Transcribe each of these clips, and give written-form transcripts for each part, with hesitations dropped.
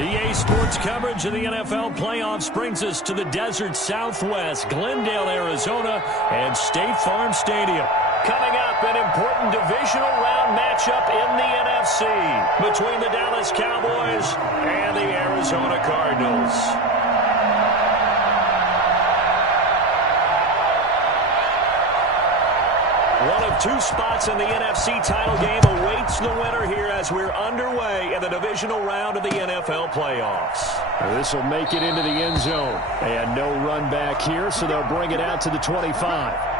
EA Sports coverage of the NFL playoffs brings us to the desert Southwest, Glendale, Arizona, and State Farm Stadium. Coming up, an important divisional round matchup in the NFC between the Dallas Cowboys and the Arizona Cardinals. One of two spots in the NFC title game awaits the winner here as we're underway in the divisional round of the NFL playoffs. This will make it into the end zone. And no run back here, so they'll bring it out to the 25.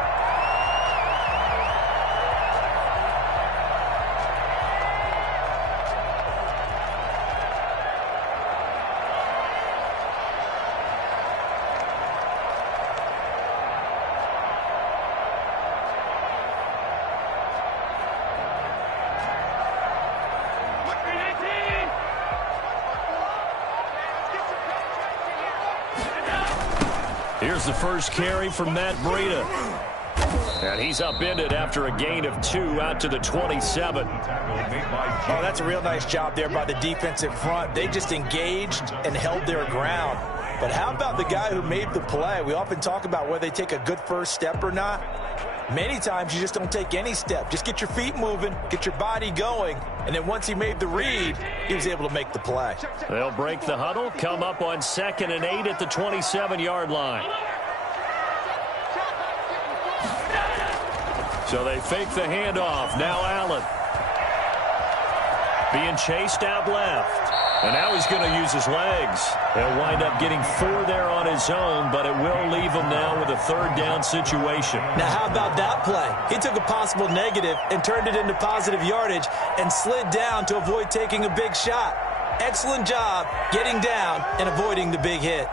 Here's the first carry from Matt Breida. And he's upended after a gain of 2 out to the 27. Oh, that's a real nice job there by the defensive front. They just engaged and held their ground. But how about the guy who made the play? We often talk about whether they take a good first step or not. Many times you just don't take any step. Just get your feet moving, get your body going, and then once he made the read, he was able to make the play. They'll break the huddle, come up on 2nd and 8 at the 27-yard line. So they fake the handoff. Now Allen. Being chased out left. And now he's going to use his legs. He'll wind up getting 4 there on his own, but it will leave him now with a 3rd down situation. Now, how about that play? He took a possible negative and turned it into positive yardage and slid down to avoid taking a big shot. Excellent job getting down and avoiding the big hit.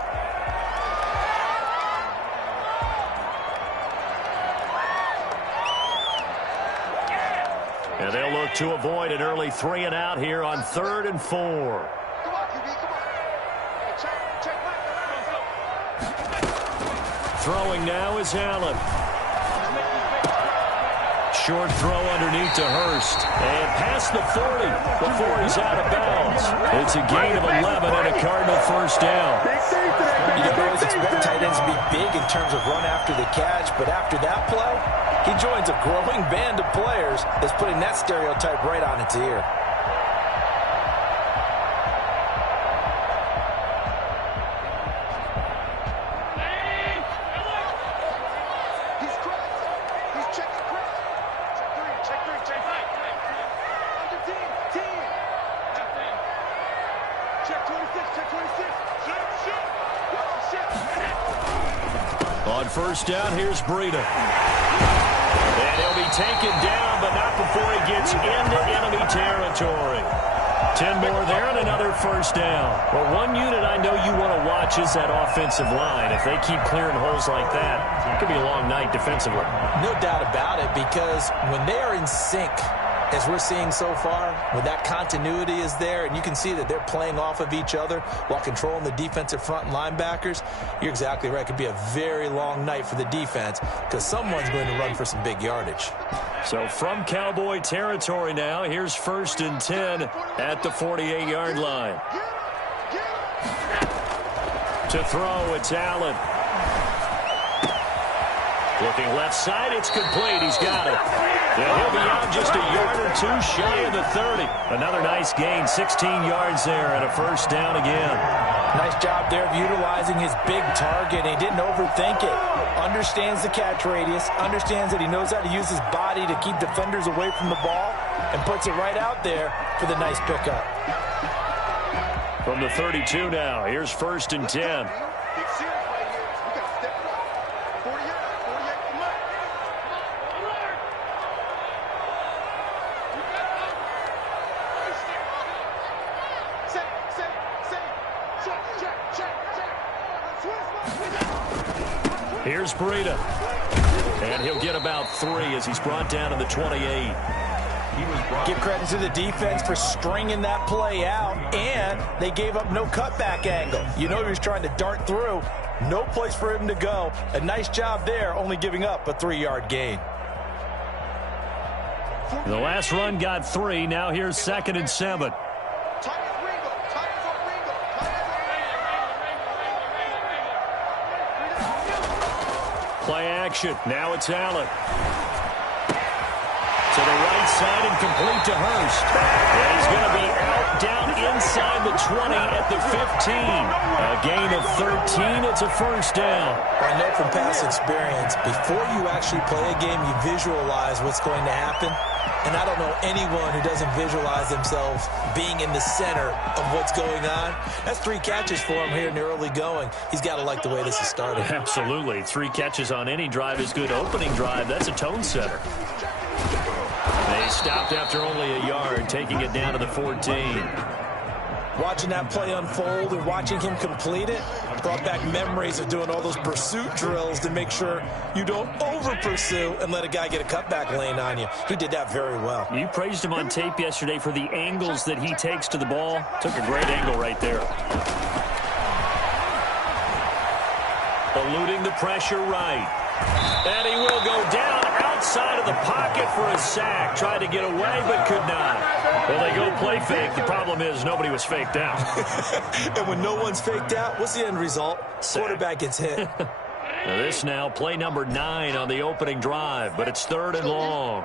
And they'll look to avoid an early 3 and out here on 3rd and 4. Throwing now is Allen. Short throw underneath to Hurst. And past the 40 before he's out of bounds. It's a gain of 11 and a Cardinal first down. You don't always expect tight ends to be big in terms of run after the catch, but after that play, he joins a growing band of players that's putting that stereotype right on its ear. On first down, here's Breida. And he'll be taken down, but not before he gets into enemy territory. 10 more there and another first down. Well, one unit I know you want to watch is that offensive line. If they keep clearing holes like that, it could be a long night defensively. No doubt about it, because when they are in sync, as we're seeing so far, when that continuity is there and you can see that they're playing off of each other while controlling the defensive front and linebackers, you're exactly right. It could be a very long night for the defense because someone's going to run for some big yardage. So from Cowboy territory now, here's 1st and 10 at the 48-yard line. To throw, it's Allen. Looking left side, it's complete. He's got it. And he'll be out just a yard or 2 shy of the 30. Another nice gain, 16 yards there and a first down again. Nice job there of utilizing his big target. He didn't overthink it. Understands the catch radius, understands that he knows how to use his body to keep defenders away from the ball, and puts it right out there for the nice pickup. From the 32 now, here's 1st and 10. Here's Breida. And he'll get about 3 as he's brought down to the 28. Give credit to the defense for stringing that play out, and they gave up no cutback angle. You know he was trying to dart through. No place for him to go. A nice job there, only giving up a 3-yard gain. The last run got 3. Now here's 2nd and 7. Play action. Now it's Allen. To the right side and complete to Hurst. And he's going to be out down inside the 20 at the 15. A gain of 13. It's a first down. I know from past experience, before you actually play a game, you visualize what's going to happen. And I don't know anyone who doesn't visualize themselves being in the center of what's going on. That's 3 catches for him here in the early going. He's got to like the way this is started. Absolutely. 3 catches on any drive is good. Opening drive, that's a tone setter. They stopped after only a yard, taking it down to the 14. Watching that play unfold and watching him complete it brought back memories of doing all those pursuit drills to make sure you don't over-pursue and let a guy get a cutback lane on you. He did that very well. You praised him on tape yesterday for the angles that he takes to the ball. Took a great angle right there. Eluding the pressure right. And he will go down outside of the pocket for a sack. Tried to get away, but could not. Well, they go play fake. The problem is nobody was faked out. And when no one's faked out, what's the end result? Sack. Quarterback gets hit. This now, play number 9 on the opening drive, but it's 3rd and long.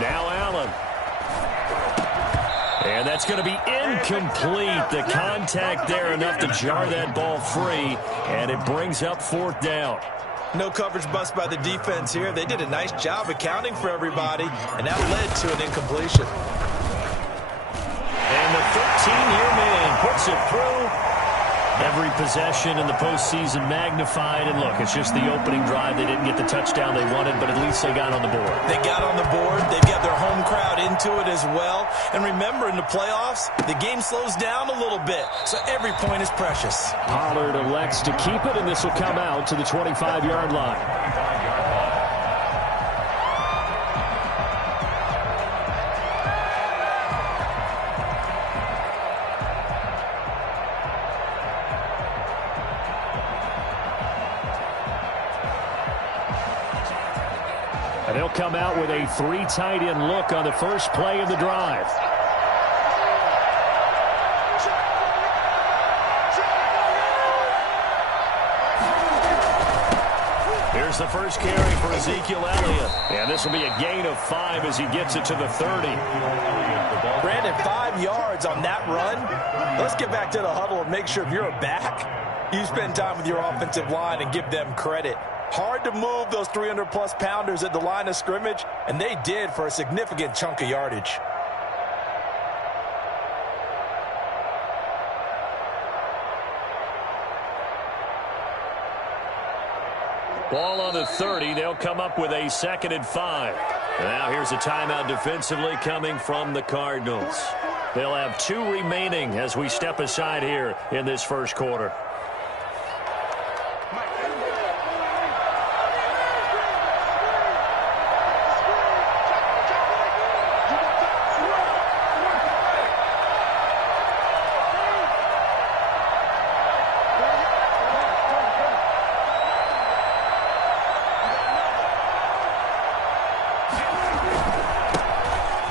Now Allen. And that's going to be incomplete. The contact there enough to jar that ball free, and it brings up 4th down. No coverage bust by the defense here. They did a nice job accounting for everybody, and that led to an incompletion. And the 13-year man puts it through. Every possession in the postseason magnified. And look, it's just the opening drive. They didn't get the touchdown they wanted, but at least they got on the board. They got on the board. They've got their home crowd into it as well. And remember, in the playoffs, the game slows down a little bit, so every point is precious. Pollard elects to keep it, and this will come out to the 25-yard line. And they'll come out with a 3 tight end look on the first play of the drive. Here's the first carry for Ezekiel Elliott. And this will be a gain of 5 as he gets it to the 30. Brandon, 5 yards on that run. Let's get back to the huddle and make sure if you're a back, you spend time with your offensive line and give them credit. Hard to move those 300-plus pounders at the line of scrimmage, and they did for a significant chunk of yardage. Ball on the 30. They'll come up with a 2nd and 5. Now here's a timeout defensively coming from the Cardinals. They'll have 2 remaining as we step aside here in this first quarter.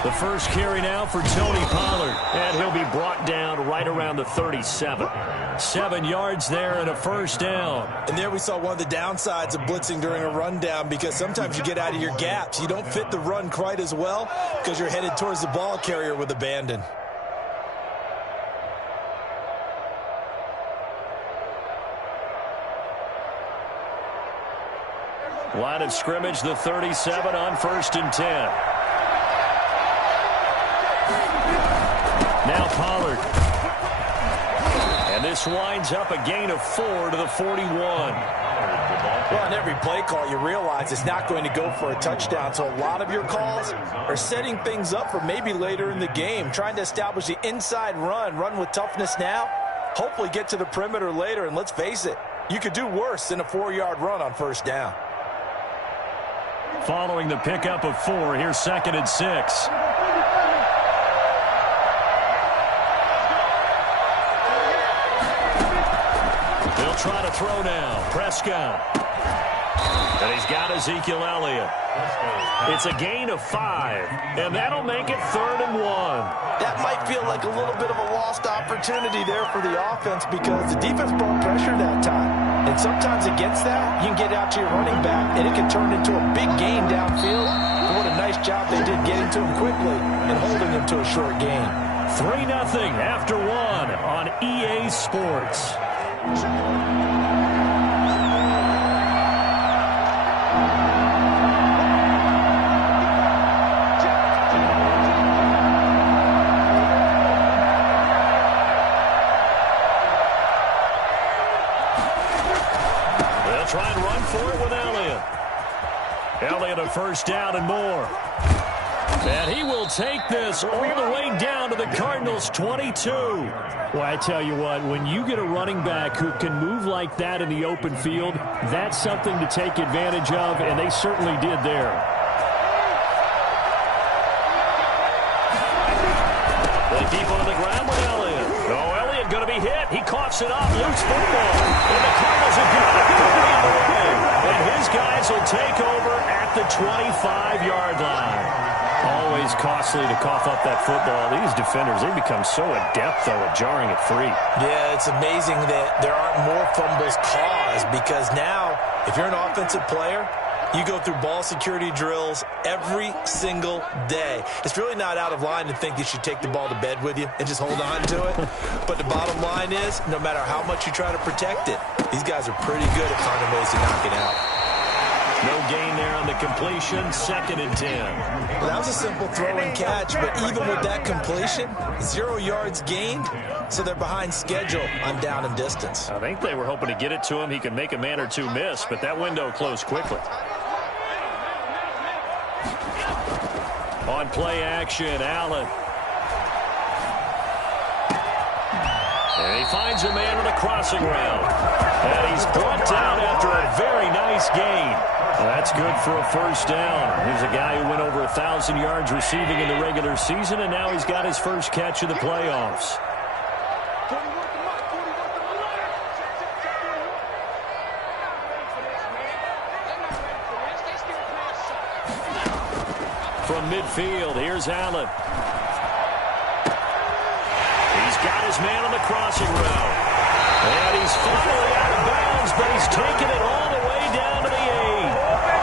The first carry now for Tony Pollard, and he'll be brought down right around the 37. 7 yards there and a first down. And there we saw one of the downsides of blitzing during a rundown, because sometimes you get out of your gaps. You don't fit the run quite as well because you're headed towards the ball carrier with abandon. Line of scrimmage, the 37 on 1st and 10. Now Pollard. And this winds up a gain of 4 to the 41. Well, on every play call, you realize it's not going to go for a touchdown. So a lot of your calls are setting things up for maybe later in the game, trying to establish the inside run with toughness now, hopefully get to the perimeter later. And let's face it, you could do worse than a 4-yard run on 1st down. Following the pickup of 4, here's 2nd and 6. They'll try to throw now. Prescott. And he's got Ezekiel Elliott. It's a gain of 5, and that'll make it 3rd and 1. That might feel like a little bit of a lost opportunity there for the offense because the defense brought pressure that time. And sometimes against that, you can get out to your running back, and it can turn into a big gain downfield. But what a nice job they did getting to him quickly and holding him to a short gain. 3-0 after 1 on EA Sports. Try and run for it with Elliott. Elliott a 1st down and more. And he will take this all the way down to the Cardinals' 22. Well, I tell you what, when you get a running back who can move like that in the open field, that's something to take advantage of, and they certainly did there. They keep on the ground with Elliott. Oh, Elliott going to be hit. He coughs it up. Loose football. And the Cardinals have got it. And his guys will take over at the 25-yard line. Always costly to cough up that football. These defenders, they become so adept, though, at jarring it free. Yeah, it's amazing that there aren't more fumbles caused because now, if you're an offensive player, you go through ball security drills every single day. It's really not out of line to think you should take the ball to bed with you and just hold on to it. But the bottom line is, no matter how much you try to protect it, these guys are pretty good at finding ways to knock it out. No gain there on the completion, 2nd and 10. Well, that was a simple throw and catch, but even with that completion, 0 yards gained, so they're behind schedule on down and distance. I think they were hoping to get it to him. He could make a man or two miss, but that window closed quickly. On play action, Allen. And he finds a man on a crossing route. And he's brought down after a very nice gain. Well, that's good for a 1st down. Here's a guy who went over 1,000 yards receiving in the regular season, and now he's got his first catch of the playoffs. From midfield, here's Allen. He's got his man on the crossing route. And he's finally out of bounds, but he's taken it all the way down to the 8.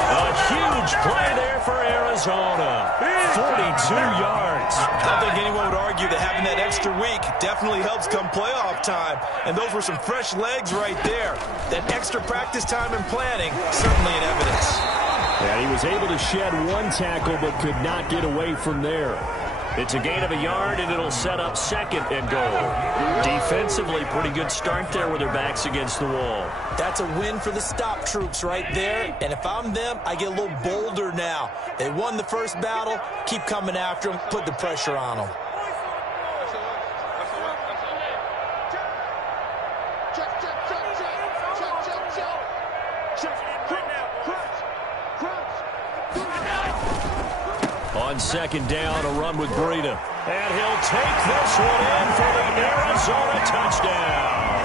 A huge play there for Arizona. 42 yards. I don't think anyone would argue that having that extra week definitely helps come playoff time. And those were some fresh legs right there. That extra practice time and planning, certainly in evidence. And he was able to shed 1 tackle, but could not get away from there. It's a gain of a yard, and it'll set up 2nd and goal. Defensively, pretty good start there with their backs against the wall. That's a win for the stop troops right there. And if I'm them, I get a little bolder now. They won the first battle. Keep coming after them. Put the pressure on them. On 2nd down, a run with Breida. And he'll take this one in for the Arizona touchdown.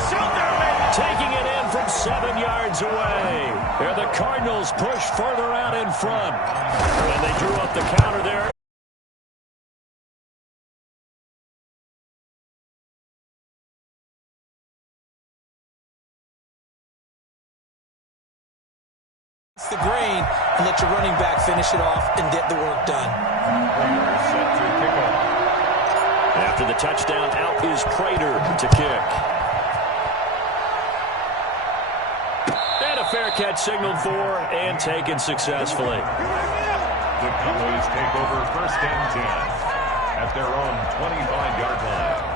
Taking it in from 7 yards away. And the Cardinals push further out in front. And they drew up the counter there. It's the grain and let your running back finish it off and get the work done. After the touchdown, out is Prater to kick. And a fair catch signaled for and taken successfully. The Cowboys take over 1st and 10 at their own 25-yard line.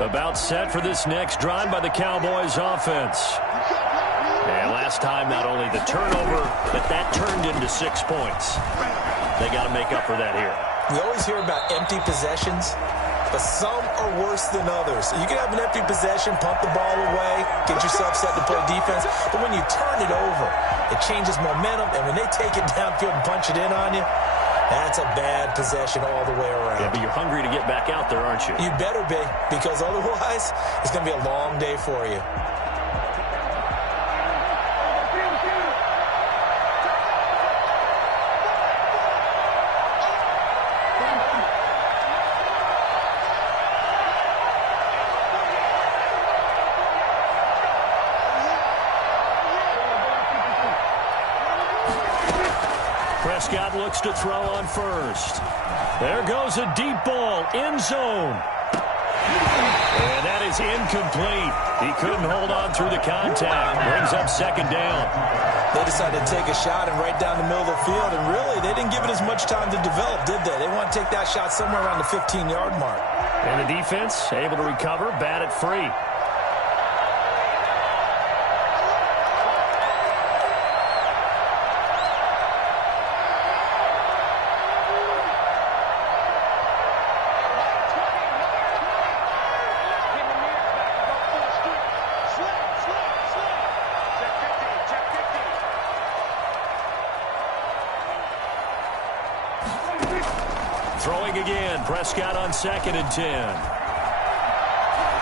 About set for this next drive by the Cowboys offense. And last time, not only the turnover, but that turned into 6 points. They got to make up for that here. We always hear about empty possessions, but some are worse than others. You can have an empty possession, pump the ball away, get yourself set to play defense, but when you turn it over, it changes momentum, and when they take it downfield and punch it in on you, that's a bad possession all the way around. Yeah, but you're hungry to get back out there, aren't you? You better be, because otherwise, it's going to be a long day for you. Prescott looks to throw on first. There goes a deep ball, end zone. And that is incomplete. He couldn't hold on through the contact. Brings up second down. They decided to take a shot and right down the middle of the field, and really, they didn't give it as much time to develop, did they? They want to take that shot somewhere around the 15-yard mark. And the defense able to recover, bat it free. Throwing again, Prescott on 2nd and 10.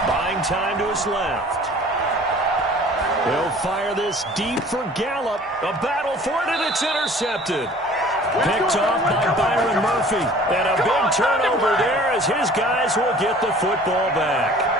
Buying time to his left. He'll fire this deep for Gallup. A battle for it, and it's intercepted. Picked off by Byron Murphy. And a big turnover there as his guys will get the football back.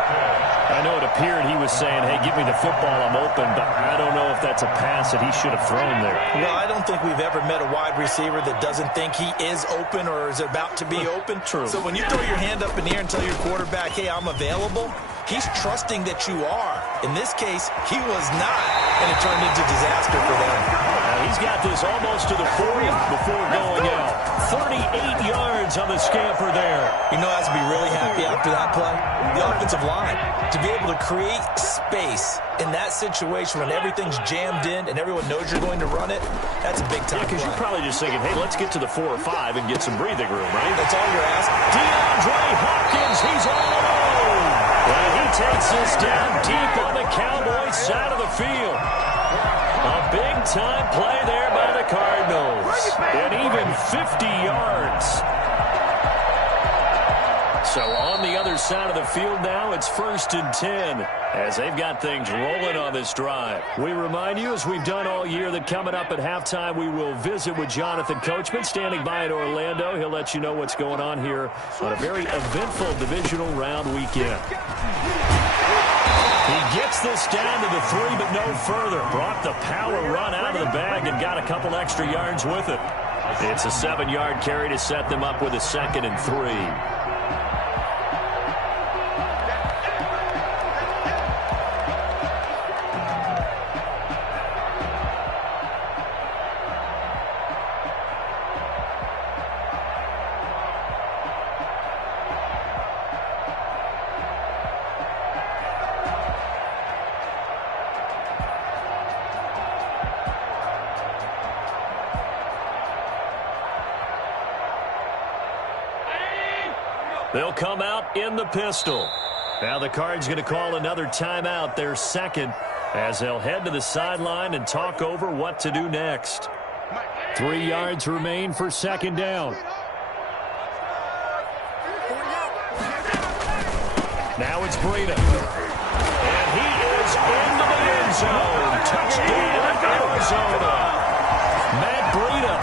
I know it appeared he was saying, hey, give me the football, I'm open, but I don't know if that's a pass that he should have thrown there. Well, I don't think we've ever met a wide receiver that doesn't think he is open or is about to be open. True. So when you throw your hand up in the air and tell your quarterback, hey, I'm available, he's trusting that you are. In this case, he was not, and it turned into disaster for them. Now he's got this almost to the 40 before going out. 38 yards on the scamper there. You know, has to be really happy after that play. The offensive line, to be able to create space in that situation when everything's jammed in and everyone knows you're going to run it, that's a big time because you're probably just thinking, hey, let's get to the 4 or 5 and get some breathing room, right? That's all you're asking. DeAndre Hopkins, he's all alone. And he takes this down deep on the Cowboys side of the field. A big-time play there by the Cardinals. And even 50 yards. So on the other side of the field now, it's 1st and 10 as they've got things rolling on this drive. We remind you, as we've done all year, that coming up at halftime, we will visit with Jonathan Coachman standing by in Orlando. He'll let you know what's going on here on a very eventful divisional round weekend. He gets this down to the 3, but no further. Brought the power run out of the bag and got a couple extra yards with it. It's a 7-yard carry to set them up with a 2nd and 3. They'll come out in the pistol. Now the Cards going to call another timeout, their 2nd, as they'll head to the sideline and talk over what to do next. 3 yards remain for 2nd down. Now it's Breida. And he is into the end zone. Touchdown, Arizona. Matt Breida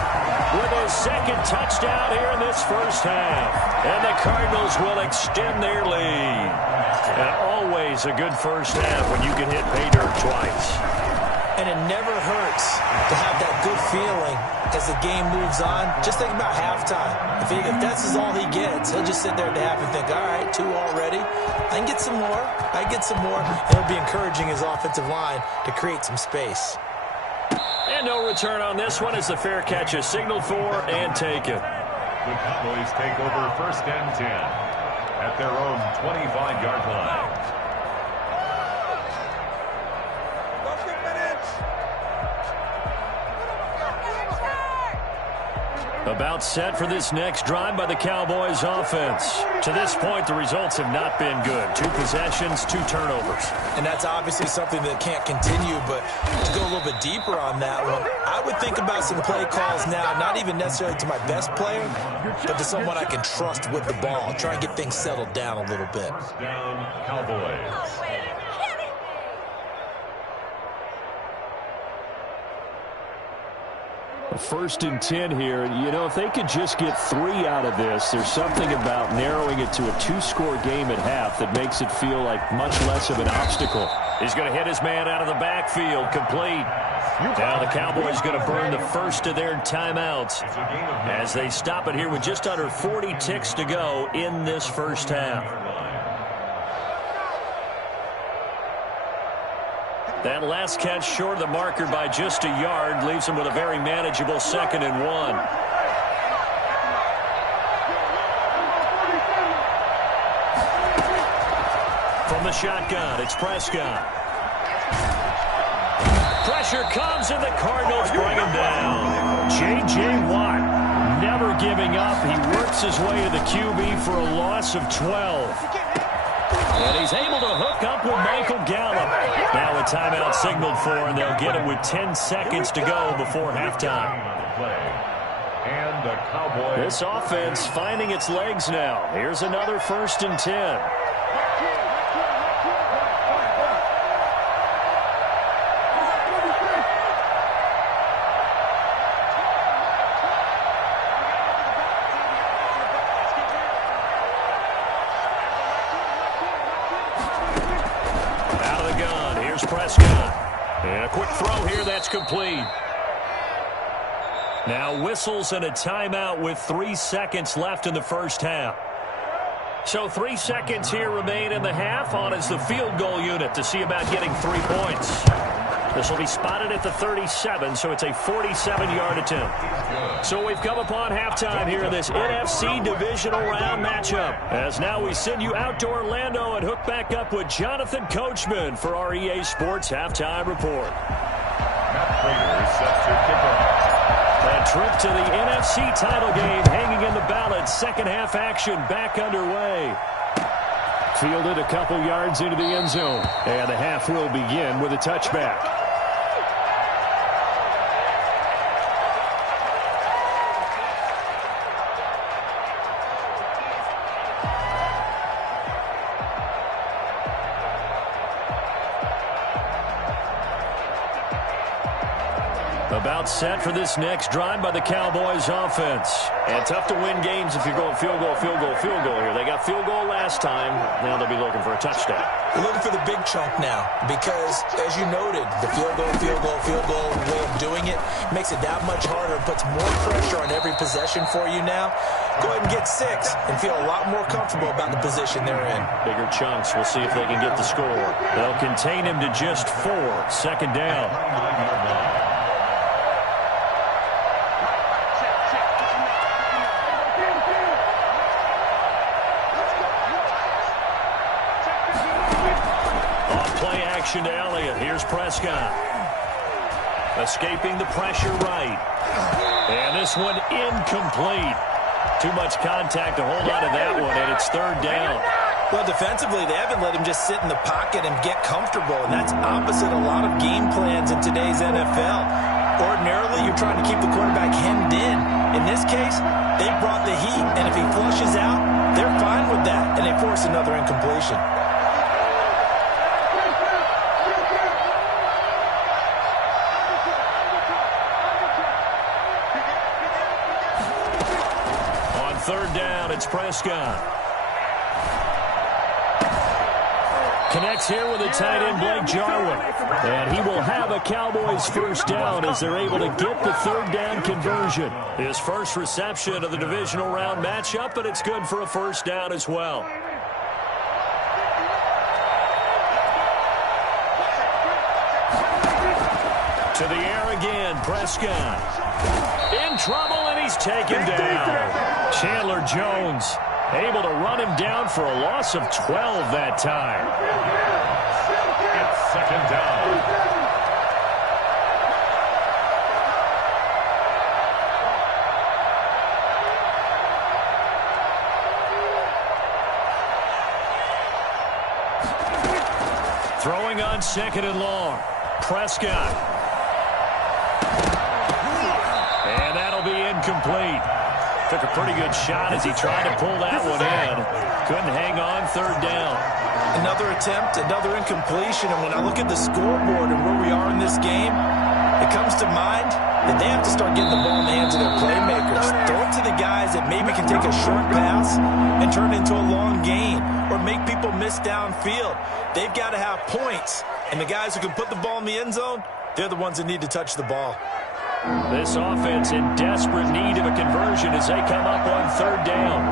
with his 2nd touchdown here in this first half. And the Cardinals will extend their lead. And always a good first half when you can hit pay dirt twice. And it never hurts to have that good feeling as the game moves on. Just think about halftime. If that's all he gets, he'll just sit there at the half and think, all right, 2 already. I can get some more. I can get some more. And it'll be encouraging his offensive line to create some space. And no return on this one as the fair catch is signaled for and taken. The Cowboys take over 1st and 10 at their own 25-yard line. About set for this next drive by the Cowboys offense. To this point, the results have not been good. 2 possessions, 2 turnovers. And that's obviously something that can't continue, but to go a little bit deeper on that one, I would think about some play calls now, not even necessarily to my best player, but to someone I can trust with the ball. Try and get things settled down a little bit. Down, Cowboys. A 1st and 10 here. You know, if they could just get 3 out of this, there's something about narrowing it to a 2-score game at half that makes it feel like much less of an obstacle. He's going to hit his man out of the backfield, complete. Now the Cowboys going to burn the first of their timeouts as they stop it here with just under 40 ticks to go in this first half. That last catch short of the marker by just a yard leaves him with a very manageable 2nd and 1. From the shotgun, it's Prescott. Pressure comes, and the Cardinals bring him down. J.J. Watt never giving up. He works his way to the QB for a loss of 12. And he's able to hook up with Michael Gallup. Now a timeout signaled for, and they'll get it with 10 seconds to go before halftime. And the Cowboys. This offense finding its legs now. Here's another 1st and 10. Prescott. And a quick throw here, that's complete. Now whistles and a timeout with 3 seconds left in the first half. So 3 seconds here remain in the half. On is the field goal unit to see about getting 3 points. This will be spotted at the 37, so it's a 47-yard attempt. So we've come upon halftime here in this NFC divisional round matchup. As now we send you out to Orlando and hook back up with Jonathan Coachman for our EA Sports Halftime Report. A trip to the NFC title game hanging in the balance. Second half action back underway. Fielded a couple yards into the end zone. And the half will begin with a touchback. About set for this next drive by the Cowboys offense. And tough to win games if you're going field goal, field goal, field goal here. They got field goal last time. Now they'll be looking for a touchdown. They're looking for the big chunk now because, as you noted, the field goal way of doing it makes it that much harder and puts more pressure on every possession for you now. Go ahead and get 6 and feel a lot more comfortable about the position they're in. Bigger chunks. We'll see if they can get the score. They'll contain him to just 4. Second down. To Elliott. Here's Prescott. Escaping the pressure right. And this one incomplete. Too much contact to hold on to that one, and it's 3rd down. Well, defensively, they haven't let him just sit in the pocket and get comfortable, and that's opposite a lot of game plans in today's NFL. Ordinarily, you're trying to keep the quarterback hemmed in. In this case, they brought the heat, and if he flushes out, they're fine with that, and they force another incompletion. Third down, it's Prescott. Connects here with a tight end, Blake Jarwin. And he will have a Cowboys first down as they're able to get the 3rd down conversion. His first reception of the divisional round matchup, but it's good for a first down as well. To the air again, Prescott. In trouble, and he's taken down. Chandler Jones able to run him down for a loss of 12 that time. It's 2nd down. Throwing on 2nd and long. Prescott. And that'll be incomplete. Took a pretty good shot as he tried to pull that one in. Couldn't hang on. 3rd down. Another attempt, another incompletion. And when I look at the scoreboard and where we are in this game, it comes to mind then they have to start getting the ball in the hands of their playmakers. Throw it to the guys that maybe can take a short pass and turn it into a long gain or make people miss downfield. They've got to have points, and the guys who can put the ball in the end zone, they're the ones that need to touch the ball. This offense in desperate need of a conversion as they come up on third down.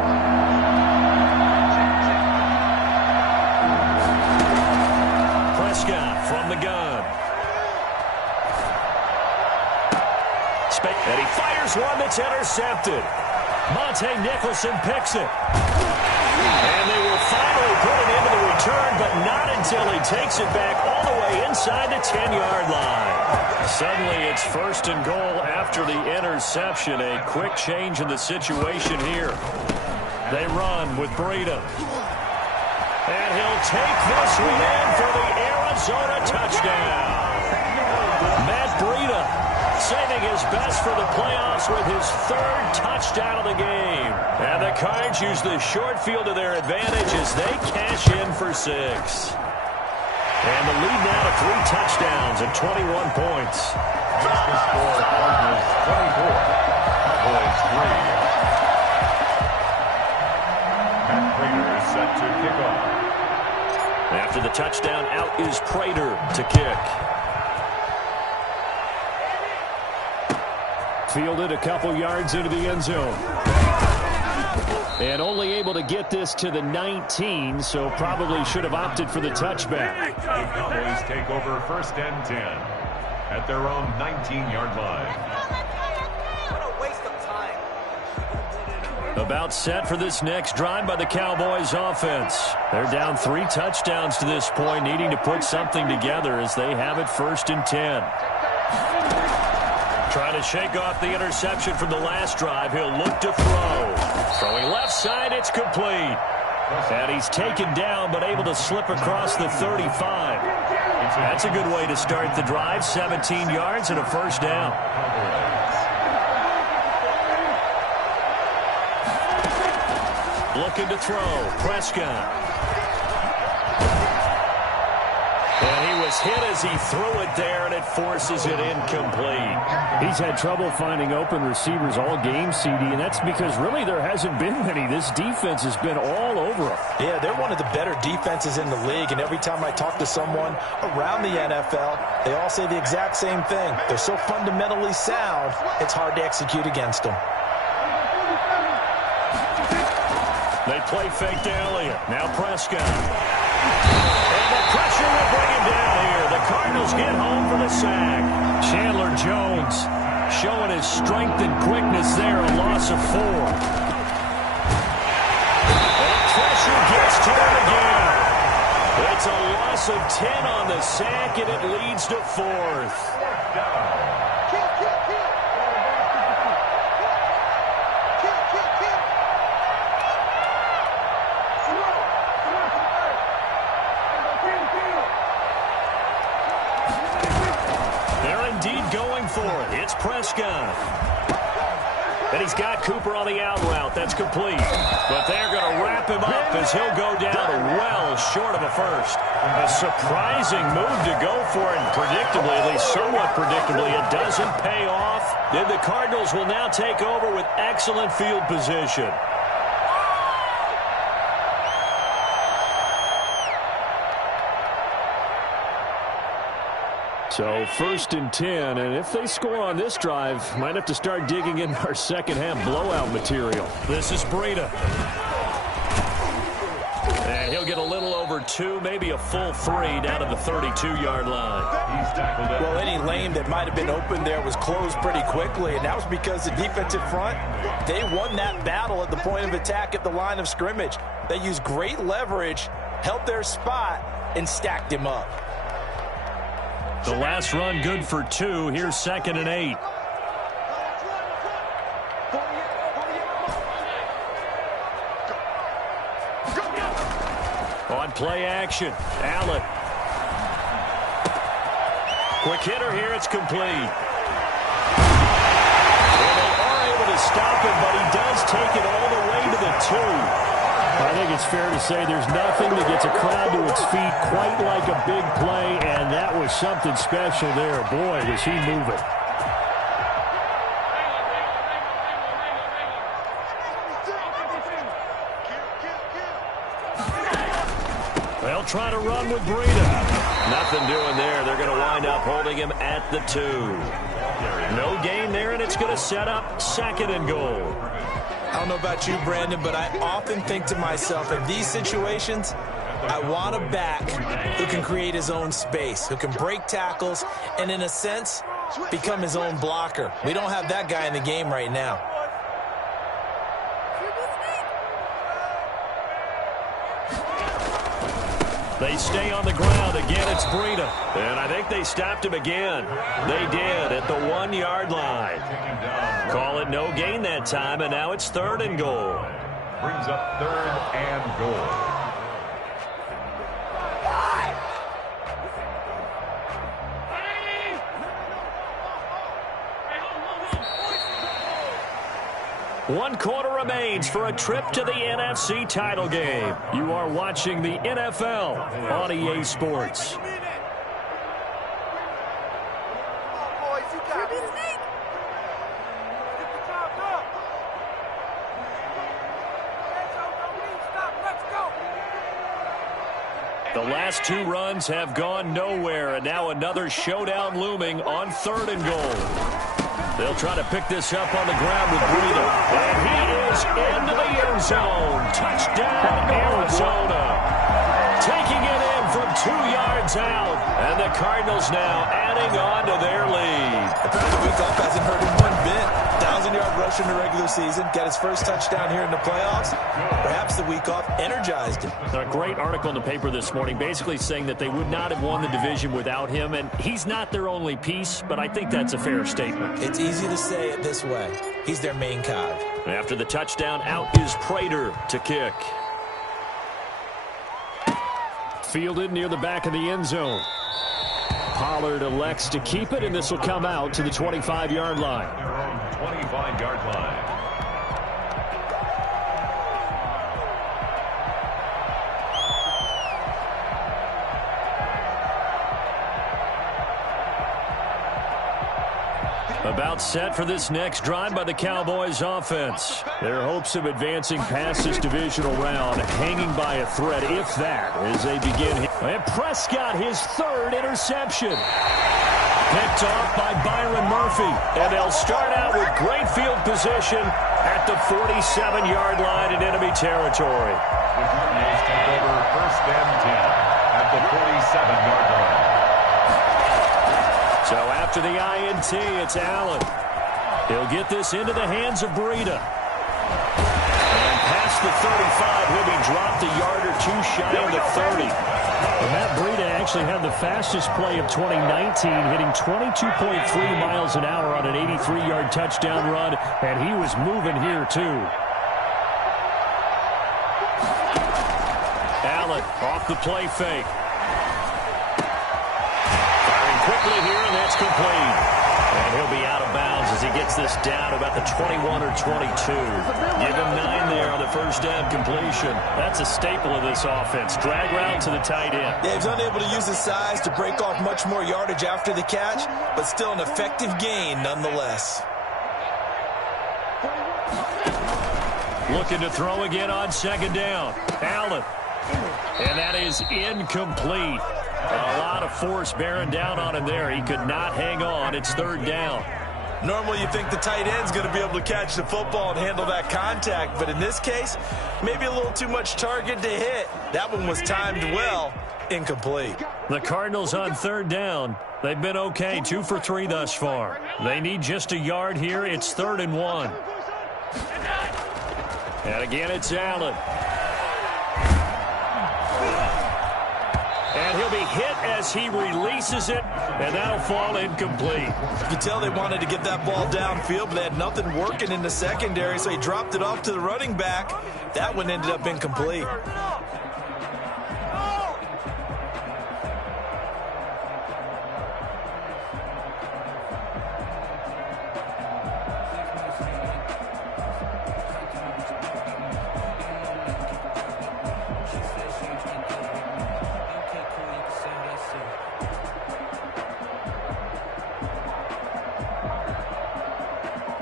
Prescott from the gun. And he fires one that's intercepted. Monte Nicholson picks it. And they will finally put it into the return, but not until he takes it back all the way inside the 10-yard line. Suddenly it's first and goal after the interception. A quick change in the situation here. They run with Breida. And he'll take this one in for the Arizona touchdown. Matt Breida saving his best for the playoffs with his third touchdown of the game. And the Cards use the short field to their advantage as they cash in for 6. And the lead now to 3 touchdowns and 21 points. The score, Cardinals 24, Cowboys 3. Matt Prater is set to kick off. After the touchdown, out is Prater to kick. Fielded a couple yards into the end zone. And only able to get this to the 19, so probably should have opted for the touchback. The Cowboys take over first and 10 at their own 19-yard line. What a waste of time. About set for this next drive by the Cowboys offense. They're down 3 touchdowns to this point, needing to put something together as they have it first and 10. Trying to shake off the interception from the last drive. He'll look to throw. Throwing left side, it's complete. And he's taken down, but able to slip across the 35. That's a good way to start the drive. 17 yards and a first down. Looking to throw. Prescott. And he was hit as he threw it there, and it forces it incomplete. He's had trouble finding open receivers all game, CD, and that's because really there hasn't been many. This defense has been all over them. Yeah, they're one of the better defenses in the league, and every time I talk to someone around the NFL, they all say the exact same thing. They're so fundamentally sound, it's hard to execute against them. They play fake to Elliott. Now Prescott. And the pressure will bring him down here. The Cardinals get home for the sack. Chandler Jones showing his strength and quickness there, a loss of 4. And pressure gets to him again. It's a loss of 10 on the sack, and it leads to 4th. It's Prescott. And he's got Cooper on the out route. That's complete. But they're going to wrap him up as he'll go down well short of a first. A surprising move to go for it, and predictably, at least somewhat predictably, it doesn't pay off. Then the Cardinals will now take over with excellent field position. So first and 10, and if they score on this drive, might have to start digging in our second half blowout material. This is Breida. And he'll get a little over 2, maybe a full 3 down to the 32-yard line. He's tackled it. Well, any lane that might have been open there was closed pretty quickly, and that was because the defensive front, they won that battle at the point of attack at the line of scrimmage. They used great leverage, held their spot, and stacked him up. The last run good for 2. Here's 2nd and 8. On play action, Allen. Quick hitter here, it's complete. And they are able to stop him, but he does take it all the way to the 2. I think it's fair to say there's nothing that gets a crowd to its feet quite like a big play, and that was something special there. Boy, was he moving. try to run with Breida. Nothing doing there. They're going to wind up holding him at the 2. No gain there, and it's going to set up 2nd and goal. I don't know about you, Brandon, but I often think to myself, in these situations, I want a back who can create his own space, who can break tackles, and in a sense, become his own blocker. We don't have that guy in the game right now. They stay on the ground. Again, it's Breida. And I think they stopped him again. They did at the 1-yard line. Call it no gain that time, and now it's 3rd and goal. Brings up 3rd and goal. One quarter remains for a trip to the NFC title game. You are watching the NFL on EA Sports. The last 2 runs have gone nowhere, and now another showdown looming on 3rd and goal. They'll try to pick this up on the ground with Breida. And he is into the end zone. Touchdown, Arizona. Taking it in from 2 yards out. And the Cardinals now adding on to their lead. Apparently the week off hasn't hurt him one bit. 1,000-yard rush in the regular season. Got his first touchdown here in the playoffs. Perhaps the week off energized him. A great article in the paper this morning basically saying that they would not have won the division without him. And he's not their only piece, but I think that's a fair statement. It's easy to say it this way. He's their main cog. After the touchdown, out is Prater to kick. Fielded near the back of the end zone. Pollard elects to keep it, and this will come out to the 25-yard line. 25-yard line. About set for this next drive by the Cowboys offense. Their hopes of advancing past this divisional round hanging by a thread, if that, as they begin. And Prescott, his 3rd interception. Picked off by Byron Murphy. And they'll start out with great field position at the 47-yard line in enemy territory. The Cardinals take over 1st and 10 at the 47-yard line. So after the INT, it's Allen. He'll get this into the hands of Breida. And past the 35, he'll be dropped a yard or 2 shy of the 30. And Matt Breida actually had the fastest play of 2019, hitting 22.3 miles an hour on an 83-yard touchdown run, and he was moving here too. Allen off the play fake. Quickly here, and that's complete. And he'll be out of bounds as he gets this down about the 21 or 22. Give him 9 there on the first down completion. That's a staple of this offense. Drag route to the tight end. Yeah, he's unable to use his size to break off much more yardage after the catch, but still an effective gain nonetheless. Looking to throw again on 2nd down. Allen. And that is incomplete. A lot of force bearing down on him there. He could not hang on. It's 3rd down. Normally you think the tight end's going to be able to catch the football and handle that contact, but in this case, maybe a little too much target to hit. That one was timed well. Incomplete. The Cardinals on 3rd down. They've been okay, 2 for 3 thus far. They need just a yard here. It's 3rd and 1. And again, it's Allen. And he'll be hit as he releases it, and that'll fall incomplete. You could tell they wanted to get that ball downfield, but they had nothing working in the secondary, so he dropped it off to the running back. That one ended up incomplete.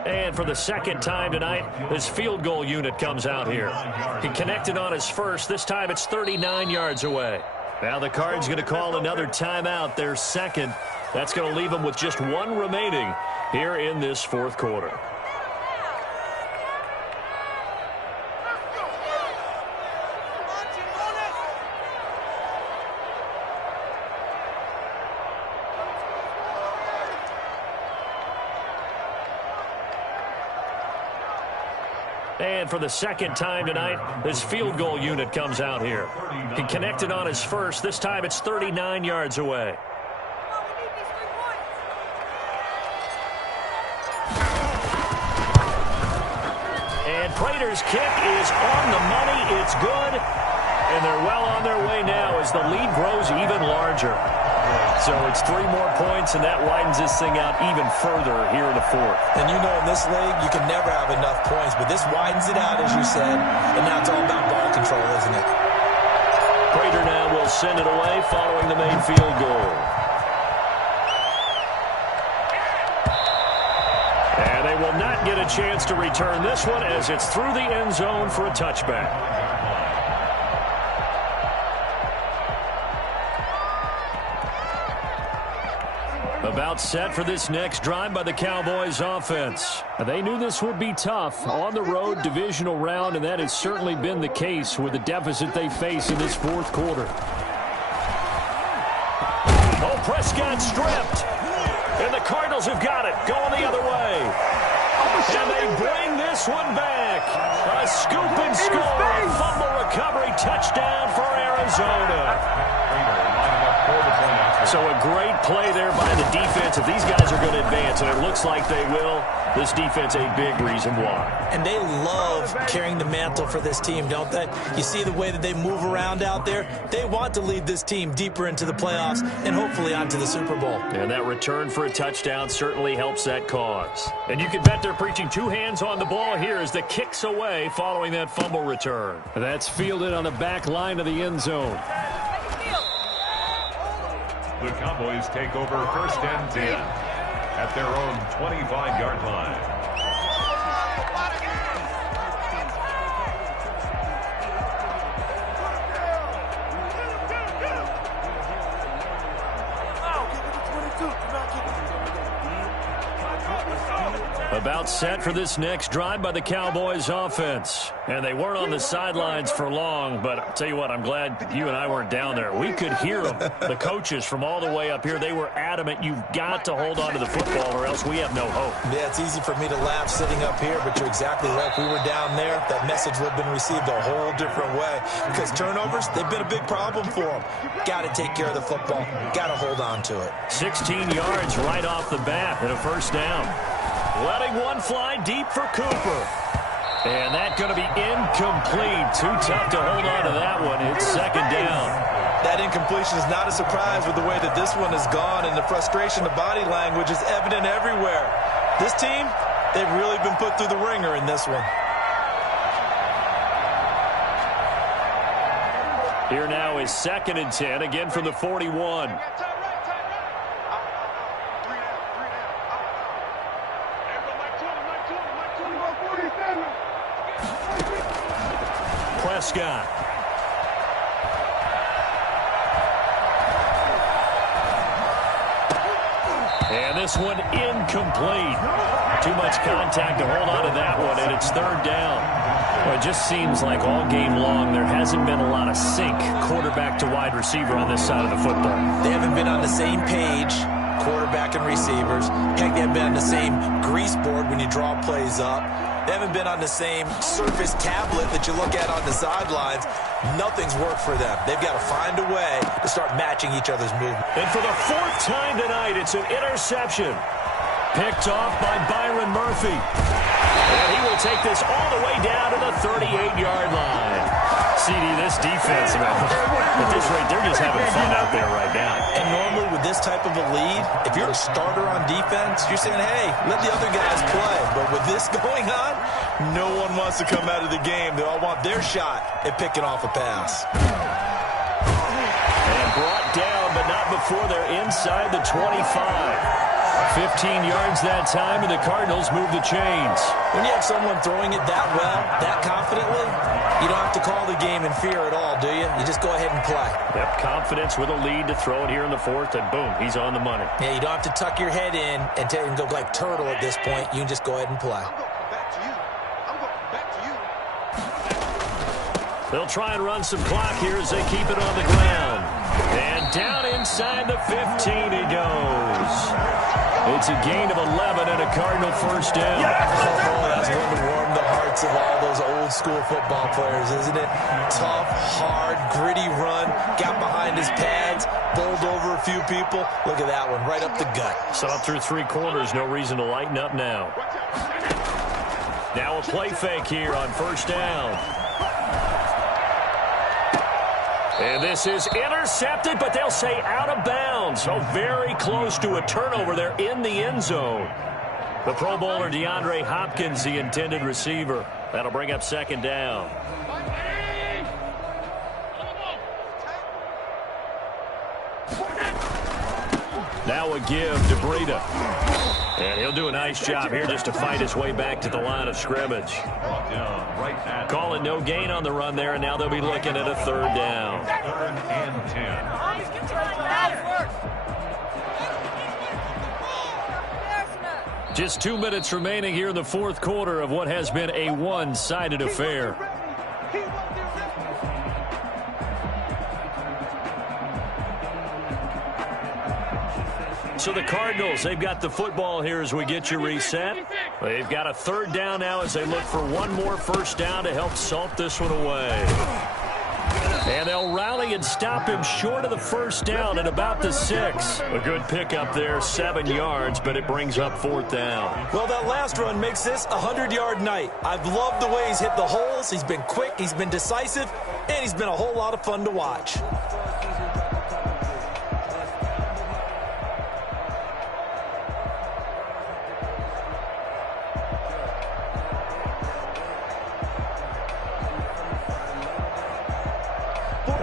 And for the 2nd time tonight, his field goal unit comes out here. He connected on his first. This time it's 39 yards away. Now the Cards going to call another timeout, their second. That's going to leave them with just one remaining here in this fourth quarter. And for the second time tonight, this field goal unit comes out here. He connected on his first. This time it's 39 yards away. And Prater's kick is on the money. It's good. And they're well on their way now as the lead grows even larger. So it's 3 more points, and that widens this thing out even further here in the fourth. And you know, in this league, you can never have enough points, but this widens it out, as you said, and now it's all about ball control, isn't it? Prater now will send it away following the main field goal. And they will not get a chance to return this one as it's through the end zone for a touchback. About set for this next drive by the Cowboys offense. They knew this would be tough on the road divisional round, and that has certainly been the case with the deficit they face in this fourth quarter. Oh, Prescott stripped. And the Cardinals have got it, going the other way. And they bring this one back. A scoop and score. Fumble recovery, touchdown for Arizona. So a great play there by the defense. If these guys are going to advance, and it looks like they will, this defense a big reason why. And they love carrying the mantle for this team, don't they? You see the way that they move around out there? They want to lead this team deeper into the playoffs and hopefully onto the Super Bowl. And that return for a touchdown certainly helps that cause. And you can bet they're preaching 2 hands on the ball here as the kick's away following that fumble return. That's fielded on the back line of the end zone. The Cowboys take over first and 10 at their own 25-yard line. About set for this next drive by the Cowboys offense. And they weren't on the sidelines for long, but I'll tell you what, I'm glad you and I weren't down there. We could hear them. The coaches from all the way up here, they were adamant, you've got to hold on to the football or else we have no hope. Yeah, it's easy for me to laugh sitting up here, but you're exactly right. If we were down there, that message would have been received a whole different way. Because turnovers, they've been a big problem for them. Got to take care of the football. Got to hold on to it. 16 yards right off the bat and a first down. Letting one fly deep for Cooper. And that's going to be incomplete. Too tough to hold on to that one. It's second down. That incompletion is not a surprise with the way that this one has gone, and the frustration, the body language is evident everywhere. This team, they've really been put through the ringer in this one. Here now is second and 10, again from the 41. Prescott. And this one incomplete. Too much contact to hold on to that one, and it's third down. Well, it just seems like all game long there hasn't been a lot of sync quarterback to wide receiver on this side of the football. They haven't been on the same page, quarterback and receivers. Heck, they haven't been on the same grease board when you draw plays up. They haven't been on the same Surface tablet that you look at on the sidelines. Nothing's worked for them. They've got to find a way to start matching each other's movement. And for the 4th time tonight, it's an interception. Picked off by Byron Murphy. And he will take this all the way down to the 38-yard line. CD, this defense, man, at this rate, they're just having fun out there right now. And normally with this type of a lead, if you're a starter on defense, you're saying, hey, let the other guys play. But with this going on, no one wants to come out of the game. They all want their shot at picking off a pass. And brought down, but not before they're inside the 25. 15 yards that time, and the Cardinals move the chains. When you have someone throwing it that well, that confidently, You don't have to call the game in fear at all, do you? You just go ahead and play. Yep, confidence with a lead to throw it here in the fourth, and boom, he's on the money. Yeah, you don't have to tuck your head in and go like turtle at this point. You can just go ahead and play. They'll try and run some clock here as they keep it on the ground. And down inside the 15 he goes. It's a gain of 11 and a Cardinal first down. Oh, that's going to warm the hearts of all those old school football players, isn't it? Tough, hard, gritty run. Got behind his pads, bowled over a few people. Look at that one, right up the gut. Saw through 3 quarters, no reason to lighten up now. Now a play fake here on first down. And this is intercepted, but they'll say out of bounds. So very close to a turnover there in the end zone. The Pro Bowler DeAndre Hopkins, the intended receiver. That'll bring up second down. Now a give to Breida. And he'll do a nice job here just to fight his way back to the line of scrimmage. Calling no gain on the run there, and now they'll be looking at a third down. 3rd and 10. Just 2 minutes remaining here in the fourth quarter of what has been a one-sided affair. So the Cardinals, they've got the football here as we get you reset. They've got a third down now as they look for one more first down to help salt this one away. And they'll rally and stop him short of the first down at about the 6. A good pickup there, 7 yards, but it brings up fourth down. Well, that last run makes this a 100-yard night. I've loved the way he's hit the holes. He's been quick, he's been decisive, and he's been a whole lot of fun to watch.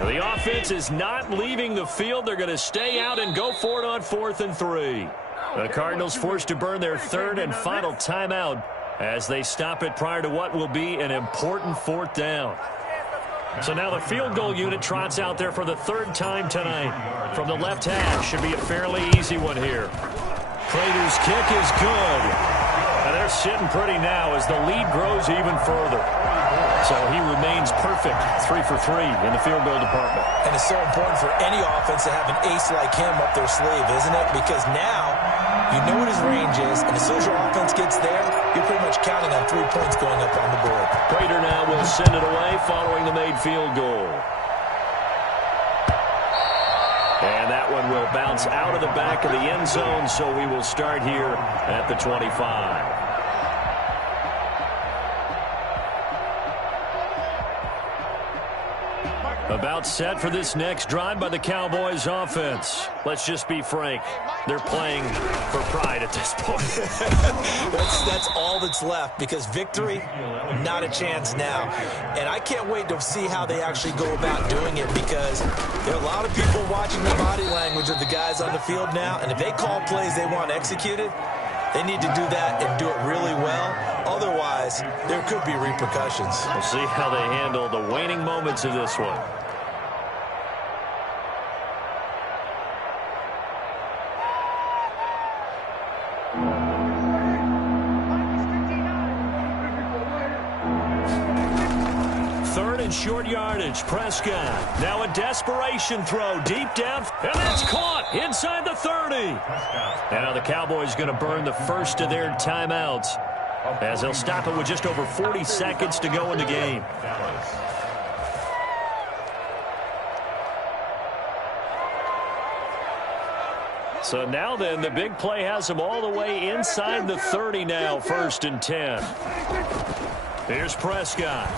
The offense is not leaving the field. They're going to stay out and go for it on 4th and 3. The Cardinals forced to burn their third and final timeout as they stop it prior to what will be an important fourth down. So now the field goal unit trots out there for the 3rd time tonight. From the left hash, should be a fairly easy one here. Prater's kick is good. And they're sitting pretty now as the lead grows even further. So he remains perfect, 3 for 3 in the field goal department. And it's so important for any offense to have an ace like him up their sleeve, isn't it? Because now you know what his range is, and as soon as your offense gets there, you're pretty much counting on 3 points going up on the board. Prater now will send it away following the made field goal. And that one will bounce out of the back of the end zone, so we will start here at the 25. About set for this next drive by the Cowboys offense. Let's just be frank. They're playing for pride at this point. That's all that's left, because victory, not a chance now. And I can't wait to see how they actually go about doing it, because there are a lot of people watching the body language of the guys on the field now, and if they call plays they want executed, they need to do that and do it really well. Otherwise, there could be repercussions. We'll see how they handle the waning moments of this one. Short yardage, Prescott. Now a desperation throw deep down, and that's caught inside the 30. Now the Cowboys going to burn the first of their timeouts as they'll stop it with just over 40 seconds to go in the game. So now then, the big play has them all the way inside the 30 now, 1st and 10. Here's Prescott.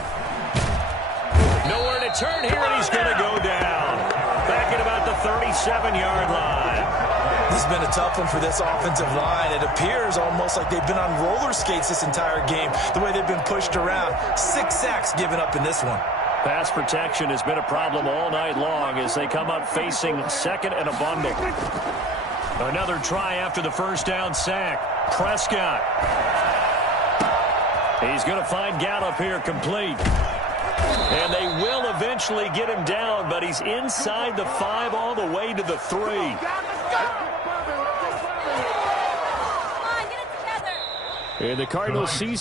Nowhere to turn here, and he's going to go down. Back at about the 37-yard line. This has been a tough one for this offensive line. It appears almost like they've been on roller skates this entire game, the way they've been pushed around. 6 sacks given up in this one. Pass protection has been a problem all night long as they come up facing 2nd and a bundle. Another try after the first down sack. Prescott. He's going to find Gallup here complete. And they will eventually get him down, but he's inside the 5 all the way to the 3. And the Cardinals see